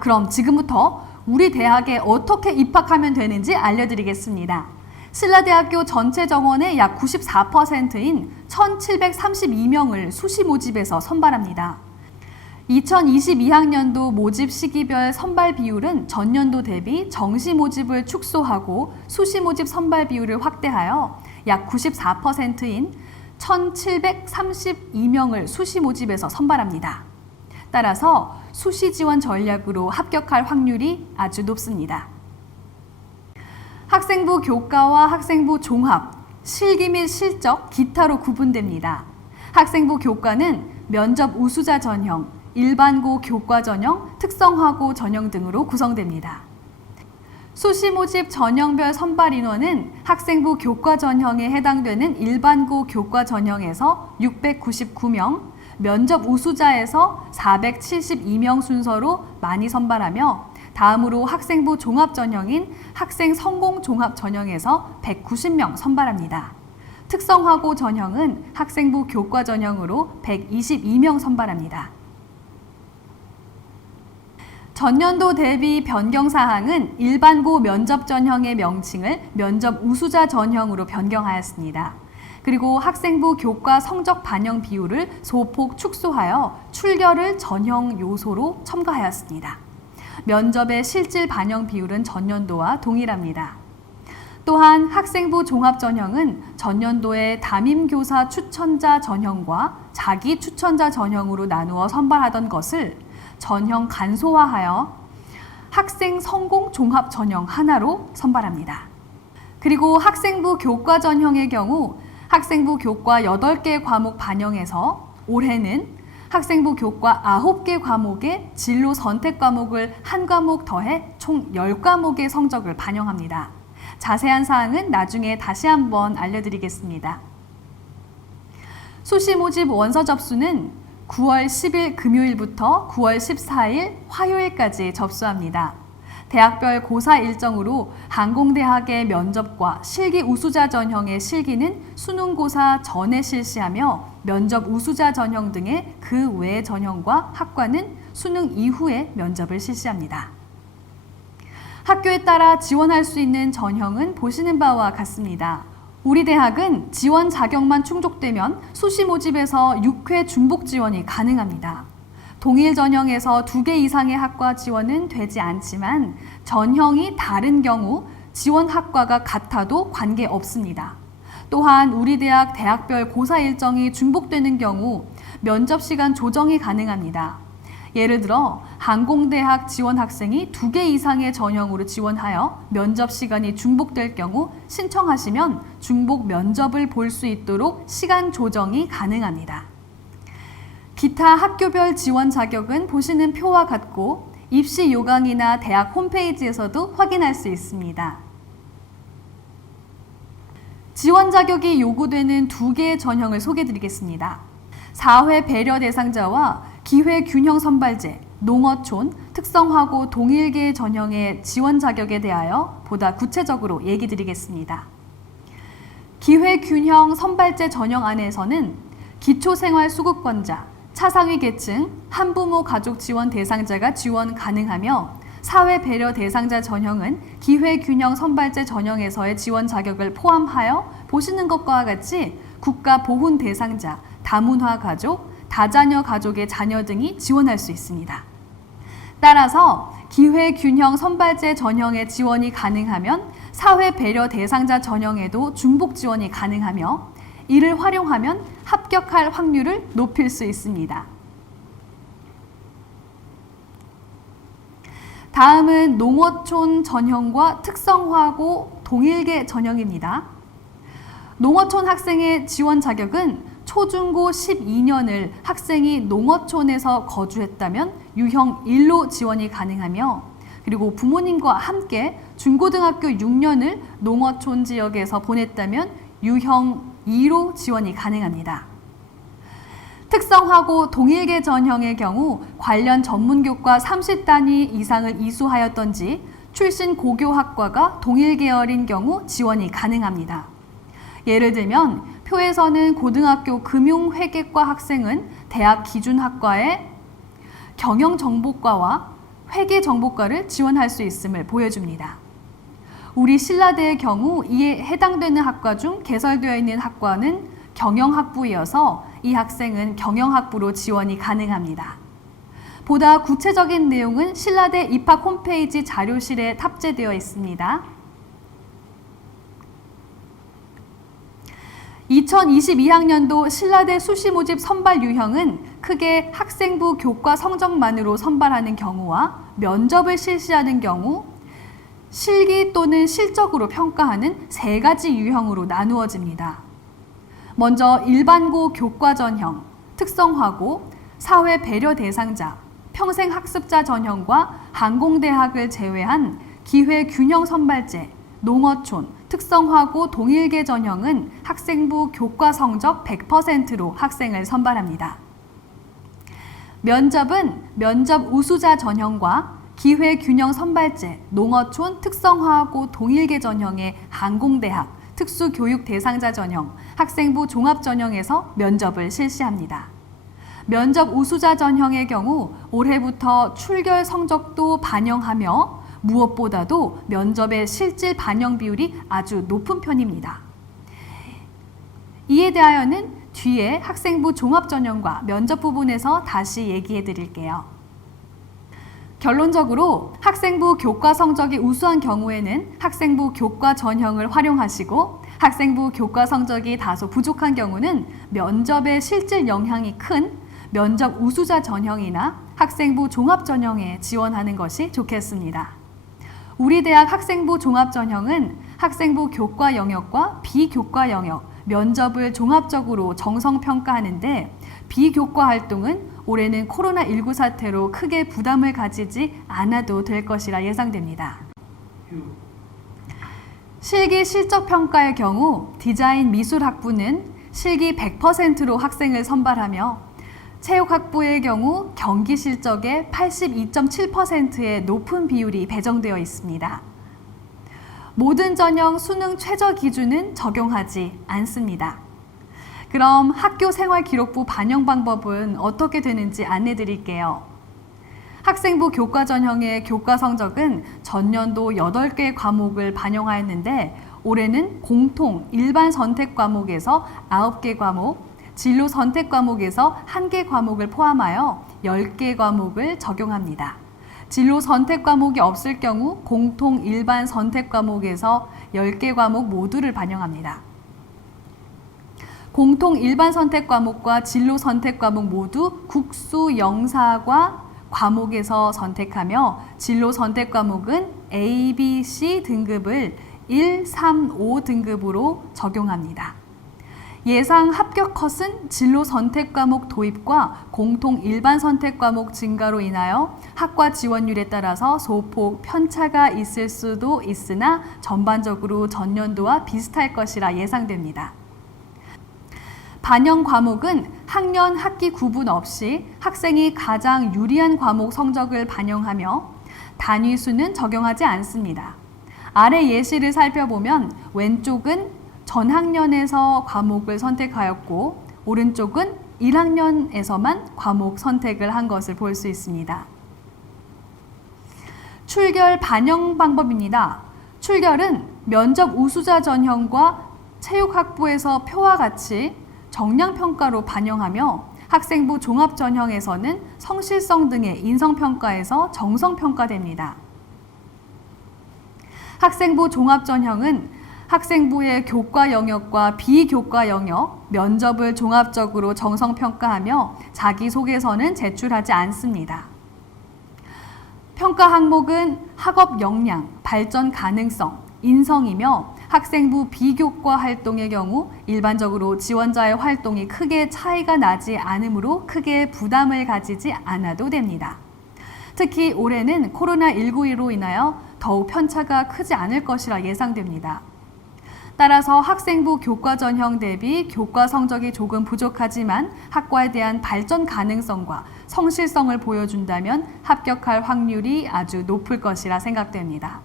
그럼 지금부터 우리 대학에 어떻게 입학하면 되는지 알려드리겠습니다. 신라대학교 전체 정원의 약 94%인 1,732명을 수시 모집에서 선발합니다. 2022학년도 모집 시기별 선발 비율은 전년도 대비 정시 모집을 축소하고 수시 모집 선발 비율을 확대하여 약 94%인 1,732명을 수시 모집에서 선발합니다. 따라서 수시 지원 전략으로 합격할 확률이 아주 높습니다. 학생부 교과와 학생부 종합, 실기 및 실적, 기타로 구분됩니다. 학생부 교과는 면접 우수자 전형, 일반고 교과 전형, 특성화고 전형 등으로 구성됩니다. 수시 모집 전형별 선발 인원은 학생부 교과 전형에 해당되는 일반고 교과 전형에서 699명, 면접 우수자에서 472명 순서로 많이 선발하며 다음으로 학생부 종합 전형인 학생 성공 종합 전형에서 190명 선발합니다. 특성화고 전형은 학생부 교과 전형으로 122명 선발합니다. 전년도 대비 변경사항은 일반고 면접 전형의 명칭을 면접 우수자 전형으로 변경하였습니다. 그리고 학생부 교과 성적 반영 비율을 소폭 축소하여 출결을 전형 요소로 첨가하였습니다. 면접의 실질 반영 비율은 전년도와 동일합니다. 또한 학생부 종합 전형은 전년도의 담임교사 추천자 전형과 자기 추천자 전형으로 나누어 선발하던 것을 전형 간소화하여 학생 성공 종합 전형 하나로 선발합니다. 그리고 학생부 교과 전형의 경우 학생부 교과 8개 과목 반영해서 올해는 학생부 교과 9개 과목에 진로 선택 과목을 한 과목 더해 총 10과목의 성적을 반영합니다. 자세한 사항은 나중에 다시 한번 알려드리겠습니다. 수시 모집 원서 접수는 9월 10일 금요일부터 9월 14일 화요일까지 접수합니다. 대학별 고사 일정으로 항공대학의 면접과 실기 우수자 전형의 실기는 수능고사 전에 실시하며 면접 우수자 전형 등의 그 외 전형과 학과는 수능 이후에 면접을 실시합니다. 학교에 따라 지원할 수 있는 전형은 보시는 바와 같습니다. 우리 대학은 지원 자격만 충족되면 수시 모집에서 6회 중복 지원이 가능합니다. 동일 전형에서 2개 이상의 학과 지원은 되지 않지만 전형이 다른 경우 지원 학과가 같아도 관계없습니다. 또한 우리 대학 대학별 고사 일정이 중복되는 경우 면접 시간 조정이 가능합니다. 예를 들어 항공대학 지원 학생이 2개 이상의 전형으로 지원하여 면접 시간이 중복될 경우 신청하시면 중복 면접을 볼 수 있도록 시간 조정이 가능합니다. 기타 학교별 지원 자격은 보시는 표와 같고 입시 요강이나 대학 홈페이지에서도 확인할 수 있습니다. 지원 자격이 요구되는 2개의 전형을 소개해드리겠습니다. 4회 배려 대상자와 기회 균형 선발제, 농어촌, 특성화고 동일계 전형의 지원 자격에 대하여 보다 구체적으로 얘기 드리겠습니다. 기회 균형 선발제 전형 안에서는 기초생활수급권자, 차상위 계층, 한부모 가족 지원 대상자가 지원 가능하며 사회 배려 대상자 전형은 기회 균형 선발제 전형에서의 지원 자격을 포함하여 보시는 것과 같이 국가 보훈 대상자, 다문화 가족, 다자녀 가족의 자녀 등이 지원할 수 있습니다. 따라서 기회 균형 선발제 전형에 지원이 가능하면 사회 배려 대상자 전형에도 중복 지원이 가능하며 이를 활용하면 합격할 확률을 높일 수 있습니다. 다음은 농어촌 전형과 특성화고 동일계 전형입니다. 농어촌 학생의 지원 자격은 초중고 12년을 학생이 농어촌에서 거주했다면 유형 1로 지원이 가능하며 그리고 부모님과 함께 중고등학교 6년을 농어촌 지역에서 보냈다면 유형 2로 지원이 가능합니다. 특성화고 동일계 전형의 경우 관련 전문교과 30단위 이상을 이수하였던지 출신 고교학과가 동일계열인 경우 지원이 가능합니다. 예를 들면 표에서는 고등학교 금융회계과 학생은 대학 기준학과의 경영정보과와 회계 정보과를 지원할 수 있음을 보여줍니다. 우리 신라대의 경우 이에 해당되는 학과 중 개설되어 있는 학과는 경영학부이어서 이 학생은 경영학부로 지원이 가능합니다. 보다 구체적인 내용은 신라대 입학 홈페이지 자료실에 탑재되어 있습니다. 2022학년도 신라대 수시 모집 선발 유형은 크게 학생부 교과 성적만으로 선발하는 경우와 면접을 실시하는 경우, 실기 또는 실적으로 평가하는 세 가지 유형으로 나누어집니다. 먼저 일반고 교과 전형, 특성화고, 사회 배려 대상자, 평생학습자 전형과 항공대학을 제외한 기회균형 선발제, 농어촌, 특성화고 동일계 전형은 학생부 교과 성적 100%로 학생을 선발합니다. 면접은 면접 우수자 전형과 기회균형 선발제, 농어촌, 특성화고 동일계 전형의 항공대학, 특수교육 대상자 전형, 학생부 종합 전형에서 면접을 실시합니다. 면접 우수자 전형의 경우 올해부터 출결 성적도 반영하며 무엇보다도 면접의 실질 반영 비율이 아주 높은 편입니다. 이에 대하여는 뒤에 학생부 종합 전형과 면접 부분에서 다시 얘기해 드릴게요. 결론적으로 학생부 교과 성적이 우수한 경우에는 학생부 교과 전형을 활용하시고 학생부 교과 성적이 다소 부족한 경우는 면접의 실질 영향이 큰 면접 우수자 전형이나 학생부 종합 전형에 지원하는 것이 좋겠습니다. 우리 대학 학생부 종합 전형은 학생부 교과 영역과 비교과 영역, 면접을 종합적으로 정성평가하는데 비교과 활동은 올해는 코로나19 사태로 크게 부담을 가지지 않아도 될 것이라 예상됩니다. 실기 실적평가의 경우 디자인 미술학부는 실기 100%로 학생을 선발하며 체육학부의 경우 경기 실적의 82.7%의 높은 비율이 배정되어 있습니다. 모든 전형 수능 최저 기준은 적용하지 않습니다. 그럼 학교 생활기록부 반영 방법은 어떻게 되는지 안내 드릴게요. 학생부 교과 전형의 교과 성적은 전년도 8개 과목을 반영하였는데 올해는 공통 일반 선택 과목에서 9개 과목, 진로 선택 과목에서 1개 과목을 포함하여 10개 과목을 적용합니다. 진로 선택 과목이 없을 경우 공통 일반 선택 과목에서 10개 과목 모두를 반영합니다. 공통 일반 선택 과목과 진로 선택 과목 모두 국수 영사과 과목에서 선택하며 진로 선택 과목은 A, B, C 등급을 1, 3, 5 등급으로 적용합니다. 예상 합격 컷은 진로 선택 과목 도입과 공통 일반 선택 과목 증가로 인하여 학과 지원율에 따라서 소폭 편차가 있을 수도 있으나 전반적으로 전년도와 비슷할 것이라 예상됩니다. 반영 과목은 학년 학기 구분 없이 학생이 가장 유리한 과목 성적을 반영하며 단위 수는 적용하지 않습니다. 아래 예시를 살펴보면 왼쪽은 전학년에서 과목을 선택하였고 오른쪽은 1학년에서만 과목 선택을 한 것을 볼 수 있습니다. 출결 반영 방법입니다. 출결은 면접 우수자 전형과 체육학부에서 표와 같이 정량평가로 반영하며 학생부 종합 전형에서는 성실성 등의 인성평가에서 정성평가됩니다. 학생부 종합 전형은 학생부의 교과 영역과 비교과 영역, 면접을 종합적으로 정성평가하며 자기소개서는 제출하지 않습니다. 평가 항목은 학업 역량, 발전 가능성, 인성이며 학생부 비교과 활동의 경우 일반적으로 지원자의 활동이 크게 차이가 나지 않으므로 크게 부담을 가지지 않아도 됩니다. 특히 올해는 코로나19로 인하여 더욱 편차가 크지 않을 것이라 예상됩니다. 따라서 학생부 교과 전형 대비 교과 성적이 조금 부족하지만 학과에 대한 발전 가능성과 성실성을 보여준다면 합격할 확률이 아주 높을 것이라 생각됩니다.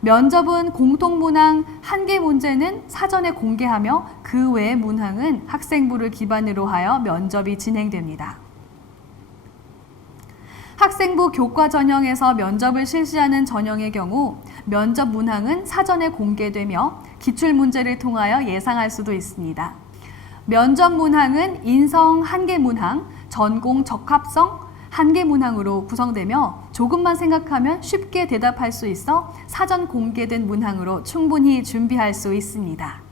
면접은 공통 문항 1개 문제는 사전에 공개하며 그 외의 문항은 학생부를 기반으로 하여 면접이 진행됩니다. 학생부 교과 전형에서 면접을 실시하는 전형의 경우 면접 문항은 사전에 공개되며 기출문제를 통하여 예상할 수도 있습니다. 면접 문항은 인성 1개 문항, 전공 적합성 1개 문항으로 구성되며 조금만 생각하면 쉽게 대답할 수 있어 사전 공개된 문항으로 충분히 준비할 수 있습니다.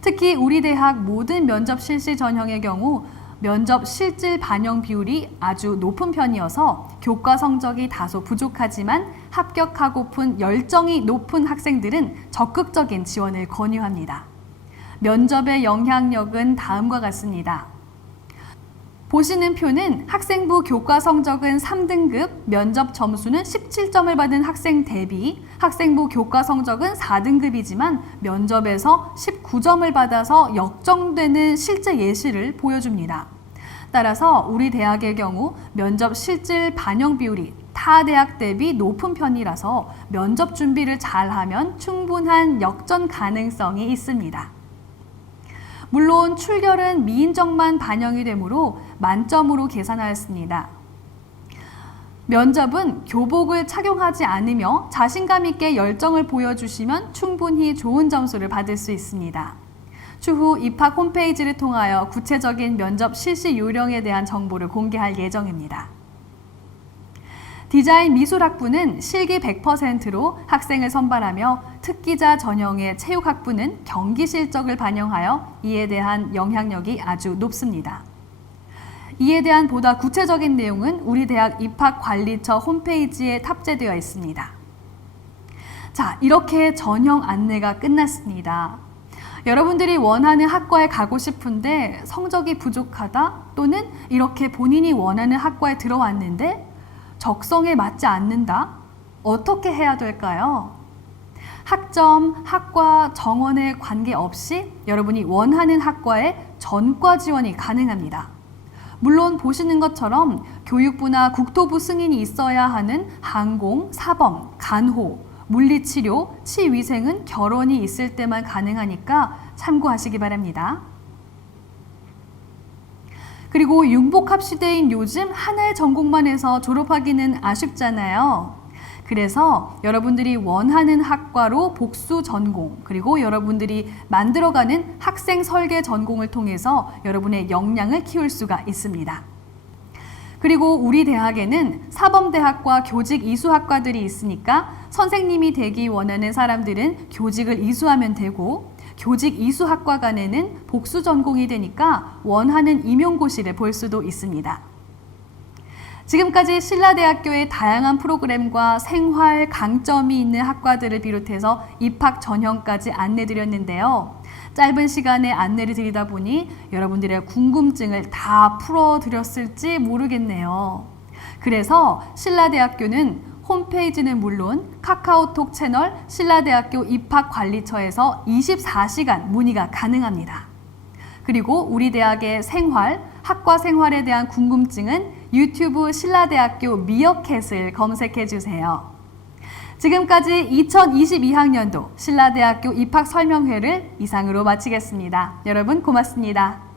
특히 우리 대학 모든 면접 실시 전형의 경우 면접 실질 반영 비율이 아주 높은 편이어서 교과 성적이 다소 부족하지만 합격하고픈 열정이 높은 학생들은 적극적인 지원을 권유합니다. 면접의 영향력은 다음과 같습니다. 보시는 표는 학생부 교과 성적은 3등급, 면접 점수는 17점을 받은 학생 대비 학생부 교과 성적은 4등급이지만 면접에서 19점을 받아서 역정되는 실제 예시를 보여줍니다. 따라서 우리 대학의 경우 면접 실질 반영 비율이 타 대학 대비 높은 편이라서 면접 준비를 잘하면 충분한 역전 가능성이 있습니다. 물론 출결은 미인정만 반영이 되므로 만점으로 계산하였습니다. 면접은 교복을 착용하지 않으며 자신감 있게 열정을 보여주시면 충분히 좋은 점수를 받을 수 있습니다. 추후 입학 홈페이지를 통하여 구체적인 면접 실시 요령에 대한 정보를 공개할 예정입니다. 디자인 미술학부는 실기 100%로 학생을 선발하며 특기자 전형의 체육학부는 경기 실적을 반영하여 이에 대한 영향력이 아주 높습니다. 이에 대한 보다 구체적인 내용은 우리 대학 입학관리처 홈페이지에 탑재되어 있습니다. 자, 이렇게 전형 안내가 끝났습니다. 여러분들이 원하는 학과에 가고 싶은데 성적이 부족하다 또는 이렇게 본인이 원하는 학과에 들어왔는데 적성에 맞지 않는다? 어떻게 해야 될까요? 학점, 학과, 정원에 관계없이 여러분이 원하는 학과에 전과 지원이 가능합니다. 물론 보시는 것처럼 교육부나 국토부 승인이 있어야 하는 항공, 사범, 간호, 물리치료, 치위생은 결혼이 있을 때만 가능하니까 참고하시기 바랍니다. 그리고 융복합 시대인 요즘 하나의 전공만 해서 졸업하기는 아쉽잖아요. 그래서 여러분들이 원하는 학과로 복수 전공, 그리고 여러분들이 만들어가는 학생 설계 전공을 통해서 여러분의 역량을 키울 수가 있습니다. 그리고 우리 대학에는 사범대학과 교직 이수학과들이 있으니까 선생님이 되기 원하는 사람들은 교직을 이수하면 되고 교직 이수학과간에는 복수 전공이 되니까 원하는 임용고시를 볼 수도 있습니다. 지금까지 신라대학교의 다양한 프로그램과 생활 강점이 있는 학과들을 비롯해서 입학 전형까지 안내드렸는데요. 짧은 시간에 안내를 드리다 보니 여러분들의 궁금증을 다 풀어드렸을지 모르겠네요. 그래서 신라대학교는 홈페이지는 물론 카카오톡 채널 신라대학교 입학관리처에서 24시간 문의가 가능합니다. 그리고 우리 대학의 생활, 학과 생활에 대한 궁금증은 유튜브 신라대학교 미어캣을 검색해 주세요. 지금까지 2022학년도 신라대학교 입학설명회를 이상으로 마치겠습니다. 여러분 고맙습니다.